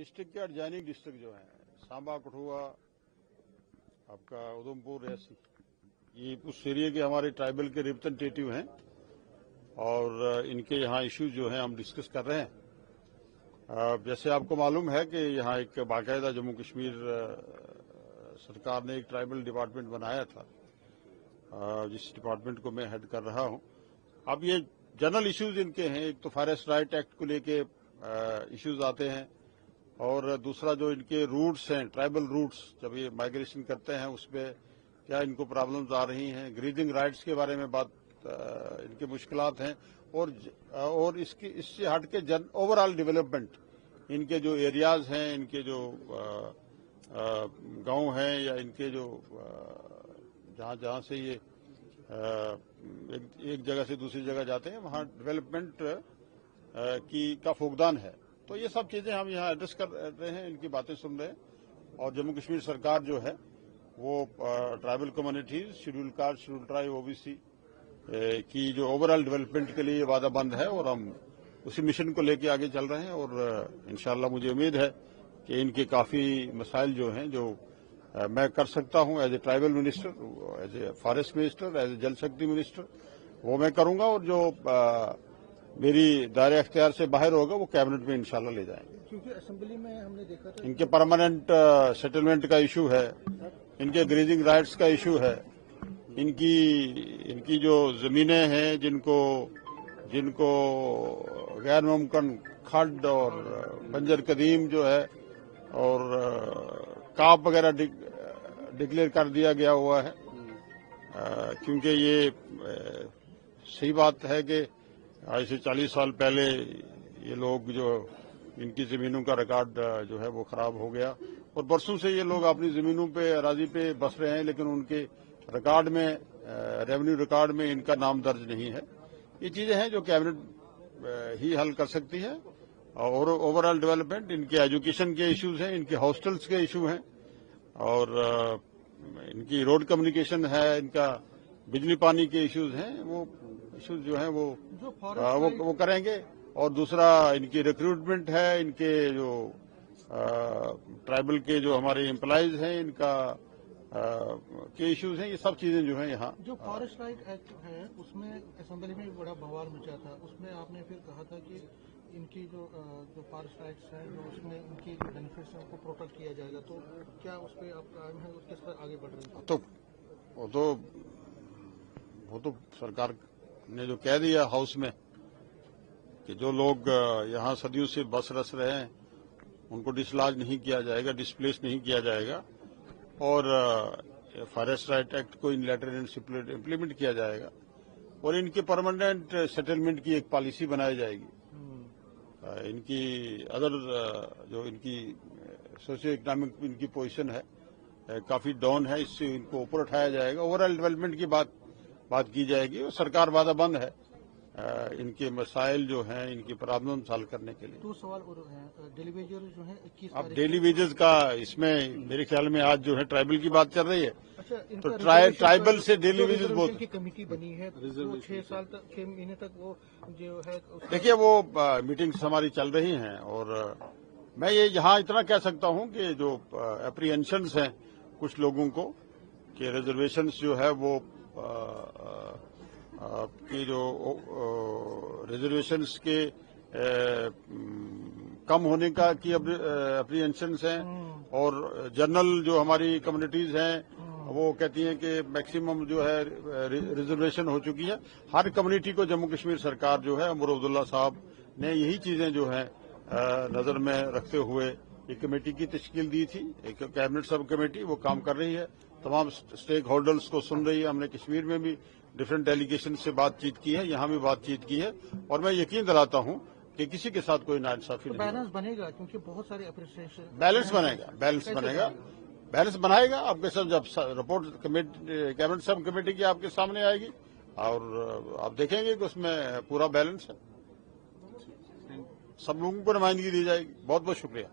District के adjoining district जो है सांबा, कठुआ, आपका उधमपुर, रेसी, ये उस एरिया के हमारे ट्राइबल के रिप्रेजेंटेटिव हैं और इनके यहाँ इश्यूज जो हैं हम डिस्कस कर रहे हैं। जैसे आपको मालूम है कि यहाँ एक बाकायदा जम्मू कश्मीर सरकार ने एक ट्राइबल डिपार्टमेंट बनाया था, जिस डिपार्टमेंट को मैं हेड कर रहा हूँ। अब ये जनरल इश्यूज इनके हैं, एक तो फॉरेस्ट राइट एक्ट को लेके इश्यूज आते हैं और दूसरा जो इनके रूट्स हैं, ट्राइबल रूट्स, जब ये माइग्रेशन करते हैं उसमें क्या इनको प्रॉब्लम्स आ रही हैं, ग्रीजिंग राइट्स के बारे में बात इनके मुश्किलात हैं और इससे हट के ओवरऑल डेवलपमेंट, इनके जो एरियाज हैं, इनके जो गांव हैं या इनके जो जहां से ये एक जगह से दूसरी जगह जाते हैं वहां डेवलपमेंट का फुकदान है। तो ये सब चीजें हम यहाँ एड्रेस कर रहे हैं, इनकी बातें सुन रहे हैं और जम्मू कश्मीर सरकार जो है वो tribal communities, schedule caste, schedule tribe, OBC की जो ओवरऑल डेवलपमेंट के लिए वादाबंद है और हम उसी मिशन को लेके आगे चल रहे हैं और इंशाल्लाह मुझे उम्मीद है कि इनके काफी मसाइल जो हैं जो मैं कर सकता हूं as a tribal minister, as a forest minister, as a Jal Shakti minister, वो मैं करूंगा और जो मेरी दायरे अख्तियार से बाहर होगा वो कैबिनेट में इंशाल्लाह ले जाएंगे। क्योंकि असेंबली में हमने देखा था इनके परमानेंट सेटलमेंट का इशू है, इनके ग्रीजिंग राइट्स का इशू है, इनकी जो जमीनें हैं जिनको गैर मुमकिन खड्ड और बंजर कदीम जो है और काप वगैरह डिक्लेयर कर दिया गया हुआ है, क्योंकि ये सही बात है कि आज से 40 साल पहले ये लोग जो इनकी जमीनों का रिकॉर्ड जो है वो खराब हो गया और बरसों से ये लोग अपनी जमीनों पे, अराजी पे बस रहे हैं, लेकिन उनके रिकॉर्ड में, रेवेन्यू रिकॉर्ड में इनका नाम दर्ज नहीं है। ये चीजें हैं जो कैबिनेट ही हल कर सकती है और ओवरऑल डेवलपमेंट, इनके एजुकेशन के इश्यूज हैं, इनके हॉस्टल्स के इशू हैं और इनकी रोड कम्युनिकेशन है, इनका बिजली पानी के इश्यूज हैं, वो इश्यूज जो हैं वो करेंगे। और दूसरा इनकी रिक्रूटमेंट है, इनके जो ट्राइबल के जो हमारे एम्प्लॉयज हैं इनका के इश्यूज हैं, ये सब चीजें जो हैं यहाँ। जो फॉरेस्ट राइट एक्ट है उसमें असेंबली में बड़ा बवाल मचा था, उसमें आपने फिर कहा था कि इनकी जो फॉरेस्ट राइट्स हैं जो उसमें इनकी बेनिफिट्स हैं उनको प्रोटेक्ट किया जाएगा, तो क्या उस पर आप कायम है, किस पर आगे बढ़ रहे हैं? तो वो तो सरकार ने जो कह दिया हाउस में कि जो लोग यहाँ सदियों से बस रस रहे हैं उनको डिसलॉज नहीं किया जाएगा, डिस्प्लेस नहीं किया जाएगा और फॉरेस्ट राइट एक्ट को यूनिलैटरल इम्प्लीमेंट किया जाएगा और इनके परमानेंट सेटलमेंट की एक पॉलिसी बनाई जाएगी। इनकी अदर जो इनकी सोशियो इकोनॉमिक इनकी पोजीशन है काफी डाउन है, इससे इनको ऊपर उठाया जाएगा, ओवरऑल डेवलपमेंट की बात की जाएगी और सरकार वादाबंद है इनके मसाइल जो हैं, इनकी प्रॉब्लम सॉल्व करने के लिए। दो सवाल और हैं, डेली वेजेस जो है 21 अब डेली वेजेस का इसमें मेरे ख्याल में आज जो है ट्राइबल की बात चल रही है। अच्छा, तो ट्राइबल से डेली वेजेस बहुत की कमेटी बनी है, 6 साल तक, 6 महीने तक वो जो है, देखिए वो मीटिंग्स हमारी चल रही हैं और मैं ये यहाँ इतना कह सकता हूँ कि जो एप्रीहेंशंस हैं कुछ लोगों को कि रिजर्वेशंस जो है वो की जो रिजर्वेशंस के कम होने की एप्रीहेंशंस हैं और जनरल जो हमारी कम्युनिटीज हैं वो कहती हैं कि मैक्सिमम जो है रिजर्वेशन हो चुकी है। हर कम्युनिटी को जम्मू कश्मीर सरकार जो है उमर अब्दुल्ला साहब ने यही चीजें जो है नजर में रखते हुए एक कमेटी की तश्कील दी थी, एक कैबिनेट सब कमेटी, वो काम कर रही है, तमाम स्टेक होल्डर्स को सुन रही है। हमने कश्मीर में भी डिफरेंट डेलीगेशन से बातचीत की है, यहाँ भी बातचीत की है और मैं यकीन दिलाता हूँ कि किसी के साथ कोई नाइंसाफी नहीं। बैलेंस बनेगा क्योंकि बहुत सारे अप्रिसिएशन। बैलेंस बनाएगा आपके साथ जब रिपोर्ट कैबिनेट सब कमेटी की आपके सामने आएगी और आप देखेंगे कि उसमें पूरा बैलेंस है, सब लोगों को नुमाइंदगी दी जाएगी। बहुत बहुत शुक्रिया।